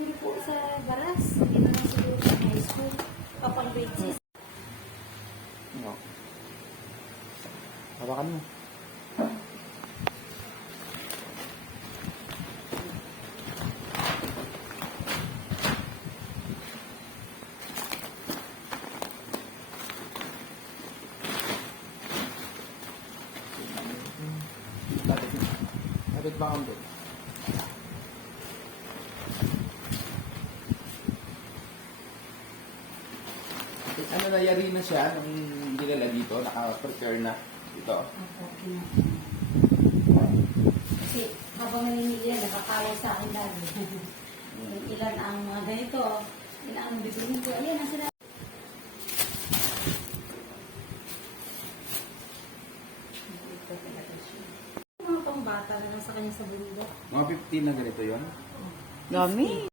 bibili po sa Baras. Hindi naman siguro sa high school. Kapag grade 6. No. Hawakan mo. Kapit ba ang doon? Ano, nayari na siya nung dinala dito? Naka-prepare na ito? Kasi habang naninili yan, nakakaya sa akin lagi. Ilan ang mga ganito, ilan ang bibilin ko. Ayan, ang sila. Mga pang bata na lang sa kanya sa bundok. Mga 15 na ganito yon. Dami.